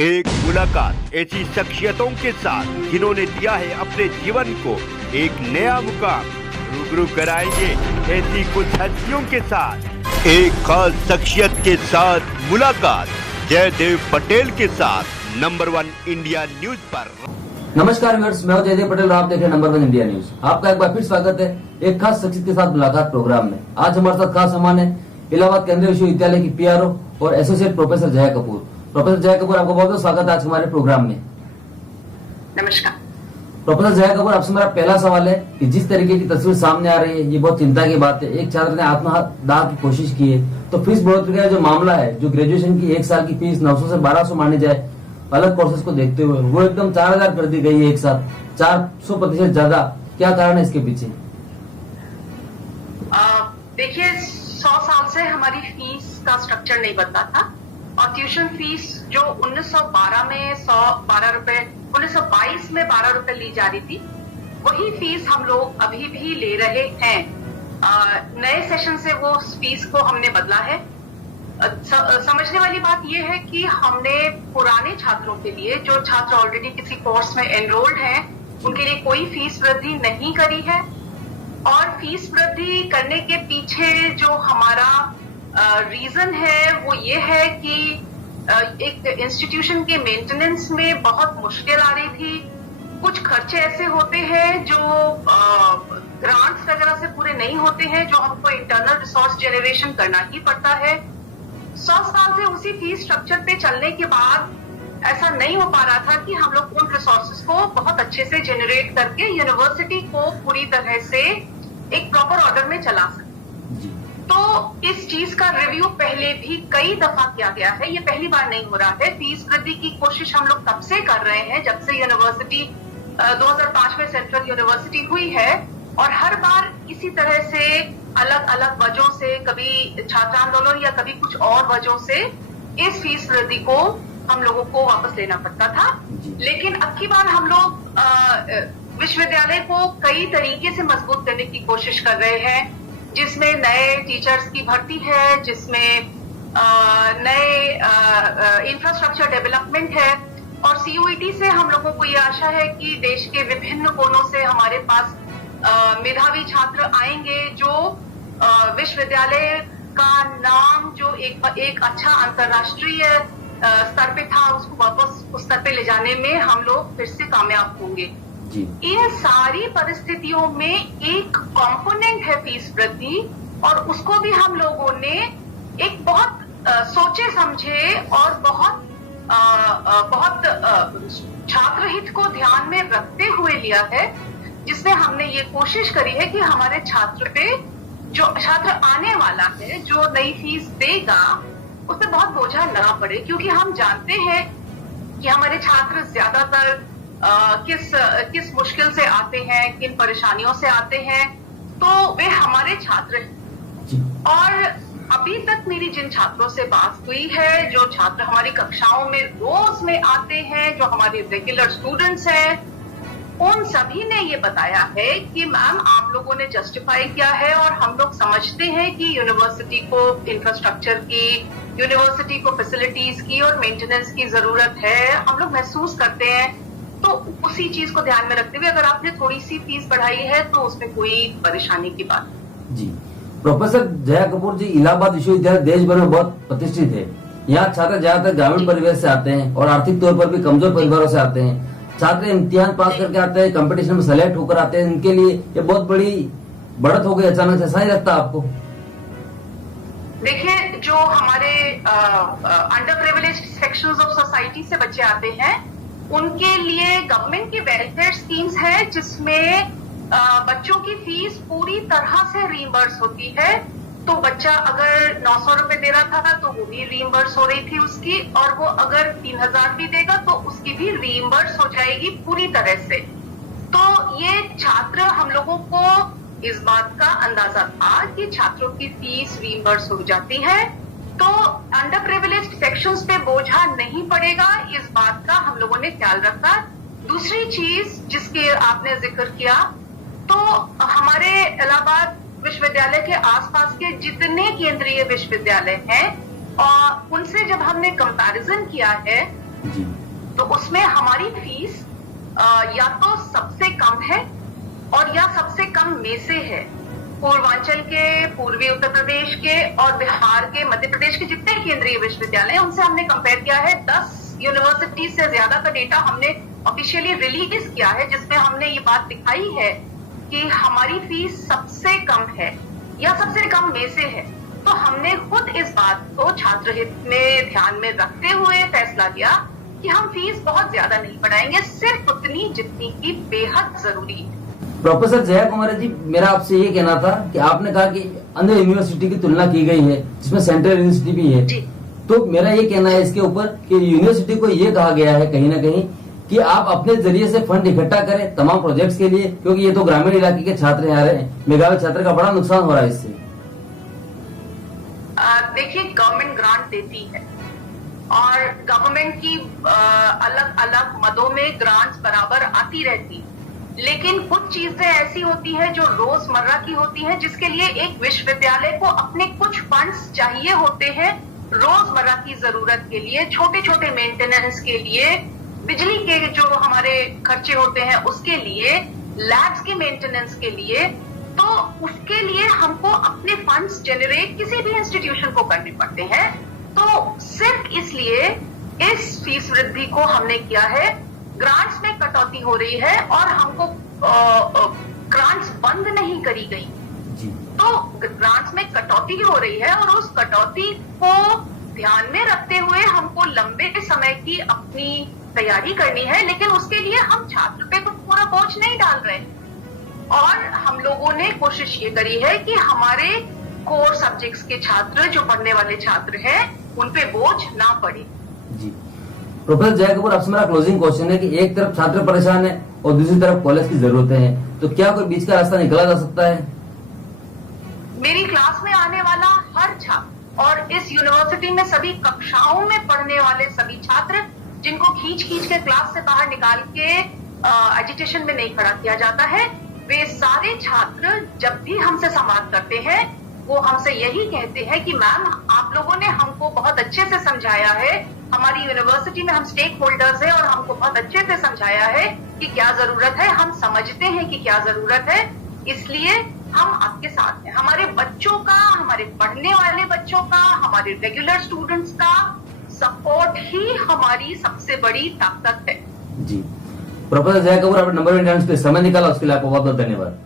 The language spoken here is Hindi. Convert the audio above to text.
एक मुलाकात ऐसी शख्सियतों के साथ जिन्होंने दिया है अपने जीवन को एक नया मुकाम। रूबरू कराएंगे ऐसी कुछ हस्तियों के साथ एक खास शख्सियत के साथ मुलाकात जयदेव पटेल के साथ नंबर 1 इंडिया न्यूज पर। नमस्कार व्यूअर्स, मैं हूं जयदेव पटेल और आप देख रहे हैं नंबर 1 इंडिया न्यूज। आपका एक बार फिर स्वागत है एक खास शख्सियत के साथ मुलाकात प्रोग्राम में। आज हमारे साथ खास मेहमान है इलाहाबाद केंद्रीय विश्वविद्यालय की पीआरओ और associate professor Jaya Kapoor. Professor Jaya Kapoor, आपका बहुत बहुत स्वागत है आज हमारे प्रोग्राम में। नमस्कार प्रोफेसर जया कपूर, आपसे मेरा पहला सवाल है कि जिस तरीके की तस्वीर सामने आ रही है ये बहुत चिंता की बात है। एक छात्र ने आत्मदाह की कोशिश की है, तो फीस बढ़ोतरी का जो मामला है, जो ग्रेजुएशन की 1 साल की फीस 900 से 1200 मानी जाए अलग कोर्सेज को देखते हुए, वो एकदम 4000 कर दी गई है एक साथ, 400% ज्यादा। क्या कारण है इसके पीछे? देखिए, 100 साल से हमारी फीस का स्ट्रक्चर नहीं बदला था और ट्यूशन फीस जो 1912 में 112 रुपए, 1922 में 12 रुपए ली जा रही थी, वही फीस हम लोग अभी भी ले रहे हैं। नए सेशन से वो फीस को हमने बदला है। समझने वाली बात यह है कि हमने पुराने छात्रों के लिए, जो छात्र ऑलरेडी किसी कोर्स में एनरोल्ड हैं, उनके लिए कोई फीस वृद्धि नहीं करी है। और फीस वृद्धि करने के पीछे जो हमारा रीजन है वो ये है कि एक इंस्टीट्यूशन के मेंटेनेंस में बहुत मुश्किल आ रही थी। कुछ खर्चे ऐसे होते हैं जो ग्रांट्स वगैरह से पूरे नहीं होते हैं, जो हमको इंटरनल रिसोर्स जनरेशन करना ही पड़ता है। 100 साल से उसी फीस स्ट्रक्चर पे चलने के बाद ऐसा नहीं हो पा रहा था कि हम लोग उन रिसोर्सेज को बहुत अच्छे से जनरेट करके यूनिवर्सिटी को पूरी तरह से एक प्रॉपर ऑर्डर में चला सके। तो इस चीज का रिव्यू पहले भी कई दफा किया गया है, ये पहली बार नहीं हो रहा है। फीस वृद्धि की कोशिश हम लोग तब से कर रहे हैं जब से यूनिवर्सिटी 2005 में सेंट्रल यूनिवर्सिटी हुई है, और हर बार इसी तरह से अलग अलग वजहों से, कभी छात्र आंदोलन या कभी कुछ और वजहों से इस फीस वृद्धि को हम लोगों को वापस लेना पड़ता था। लेकिन अब की बार हम लोग विश्वविद्यालय को कई तरीके से मजबूत करने की कोशिश कर रहे हैं, जिसमें नए टीचर्स की भर्ती है, जिसमें नए इंफ्रास्ट्रक्चर डेवलपमेंट है, और सीयूईटी से हम लोगों को ये आशा है कि देश के विभिन्न कोनों से हमारे पास मेधावी छात्र आएंगे जो विश्वविद्यालय का नाम जो एक अच्छा अंतर्राष्ट्रीय स्तर पे था, उसको वापस उस स्तर पे ले जाने में हम लोग फिर से कामयाब होंगे। इन सारी परिस्थितियों में एक कंपोनेंट है फीस वृद्धि, और उसको भी हम लोगों ने एक बहुत सोचे समझे और बहुत छात्र हित को ध्यान में रखते हुए लिया है, जिसमें हमने ये कोशिश करी है कि हमारे छात्र पे, जो छात्र आने वाला है, जो नई फीस देगा, उस पर बहुत बोझा ना पड़े। क्योंकि हम जानते हैं कि हमारे छात्र ज्यादातर किस मुश्किल से आते हैं, किन परेशानियों से आते हैं, तो वे हमारे छात्र हैं। और अभी तक मेरी जिन छात्रों से बात हुई है, जो छात्र हमारी कक्षाओं में रोज में आते हैं, जो हमारे रेगुलर स्टूडेंट्स हैं, उन सभी ने ये बताया है कि मैम, आप लोगों ने जस्टिफाई किया है और हम लोग समझते हैं कि यूनिवर्सिटी को इंफ्रास्ट्रक्चर की, यूनिवर्सिटी को फैसिलिटीज की और मेंटेनेंस की जरूरत है, हम लोग महसूस करते हैं। तो उसी चीज को ध्यान में रखते हुए अगर आपने थोड़ी सी फीस बढ़ाई है तो उसमें कोई परेशानी की बात जी। प्रोफेसर जया कपूर जी, इलाहाबाद विश्वविद्यालय देश भर में बहुत प्रतिष्ठित है। यहाँ छात्र ज्यादातर ग्रामीण परिवेश से आते हैं और आर्थिक तौर पर भी कमजोर परिवारों से आते हैं। छात्र इम्तिहान पास करके आते हैं, कंपटीशन में सेलेक्ट होकर आते हैं, इनके लिए ये बहुत बड़ी बढ़त हो गई अचानक से। ऐसा ही लगता है आपको? देखिए, जो हमारे under privileged sections of society से बच्चे आते हैं, उनके लिए गवर्नमेंट की वेलफेयर स्कीम्स है, जिसमें बच्चों की फीस पूरी तरह से रीइंबर्स होती है। तो बच्चा अगर 900 रुपए दे रहा था तो वो भी रीइंबर्स हो रही थी उसकी, और वो अगर 3000 भी देगा तो उसकी भी रीइंबर्स हो जाएगी पूरी तरह से। तो ये छात्र, हम लोगों को इस बात का अंदाजा था कि छात्रों की फीस रीइंबर्स हो जाती है, तो अंडर प्रिविलेज्ड सेक्शंस पे बोझा नहीं पड़ेगा, इस बात का हम लोगों ने ख्याल रखा। दूसरी चीज जिसके आपने जिक्र किया, तो हमारे इलाहाबाद विश्वविद्यालय के आसपास के जितने केंद्रीय विश्वविद्यालय हैं, और उनसे जब हमने कंपैरिजन किया है, जी। तो उसमें हमारी फीस या तो सबसे कम है और या सबसे कम में से है। पूर्वांचल के, पूर्वी उत्तर प्रदेश के और बिहार के, मध्य प्रदेश के जितने केंद्रीय विश्वविद्यालय हैं उनसे हमने कंपेयर किया है। 10 यूनिवर्सिटी से ज्यादा का डेटा हमने ऑफिशियली रिलीज किया है, जिसमें हमने ये बात दिखाई है कि हमारी फीस सबसे कम है या सबसे कम में से है। तो हमने खुद इस बात को छात्र हित में ध्यान में रखते हुए फैसला लिया कि हम फीस बहुत ज्यादा नहीं बढ़ाएंगे, सिर्फ उतनी जितनी की बेहद जरूरी है। प्रोफेसर जया कुमारी जी, मेरा आपसे ये कहना था कि आपने कहा कि अन्य यूनिवर्सिटी की तुलना की गई है जिसमें सेंट्रल यूनिवर्सिटी भी है, तो मेरा ये कहना है इसके ऊपर कि यूनिवर्सिटी को ये कहा गया है कहीं ना कहीं कि आप अपने जरिए से फंड इकट्ठा करें तमाम प्रोजेक्ट्स के लिए, क्योंकि ये तो ग्रामीण इलाके के छात्र यहाँ रहे हैं, मेघालय छात्र का बड़ा नुकसान हो रहा है इससे। देखिए, गवर्नमेंट ग्रांट देती है और गवर्नमेंट की अलग अलग मदों में ग्रांट्स बराबर आती रहती है, लेकिन कुछ चीजें ऐसी होती है जो रोजमर्रा की होती है, जिसके लिए एक विश्वविद्यालय को अपने कुछ फंड्स चाहिए होते हैं रोजमर्रा की जरूरत के लिए, छोटे छोटे मेंटेनेंस के लिए, बिजली के जो हमारे खर्चे होते हैं उसके लिए, लैब्स के मेंटेनेंस के लिए। तो उसके लिए हमको अपने फंड्स जनरेट किसी भी इंस्टीट्यूशन को करने पड़ते हैं। तो सिर्फ इसलिए इस फीस वृद्धि को हमने किया है। ग्रांट्स में कटौती हो रही है और हमको ग्रांट्स बंद नहीं करी गई, तो ग्रांट्स में कटौती हो रही है और उस कटौती को ध्यान में रखते हुए हमको लंबे समय की अपनी तैयारी करनी है, लेकिन उसके लिए हम छात्र पे तो पूरा बोझ नहीं डाल रहे। और हम लोगों ने कोशिश ये करी है कि हमारे कोर सब्जेक्ट्स के छात्र, जो पढ़ने वाले छात्र हैं, उन पे बोझ ना पड़े। जी। प्रोफेसर जया कपूर, आपसे मेरा क्लोजिंग क्वेश्चन है कि एक तरफ छात्र परेशान है और दूसरी तरफ कॉलेज की जरूरतें हैं, तो क्या कोई बीच का रास्ता निकाला जा सकता है? मेरी क्लास में आने वाला हर छात्र और इस यूनिवर्सिटी में सभी कक्षाओं में पढ़ने वाले सभी छात्र, जिनको खींच के क्लास से बाहर निकाल के एजिटेशन में नहीं खड़ा किया जाता है, वे सारे छात्र जब भी हमसे संवाद करते हैं वो हमसे यही कहते हैं कि मैम, आप लोगों ने हमको बहुत अच्छे से समझाया है, हमारी यूनिवर्सिटी में हम स्टेक होल्डर्स हैं और हमको बहुत अच्छे से समझाया है कि क्या जरूरत है, हम समझते हैं कि क्या जरूरत है, इसलिए हम आपके साथ हैं। हमारे बच्चों का, हमारे पढ़ने वाले बच्चों का, हमारे रेगुलर स्टूडेंट्स का सपोर्ट ही हमारी सबसे बड़ी ताकत है। जी। प्रोफेसर जया कपूर, आपने नंबर 1 समय निकाला, उसके लिए आपको बहुत बहुत धन्यवाद।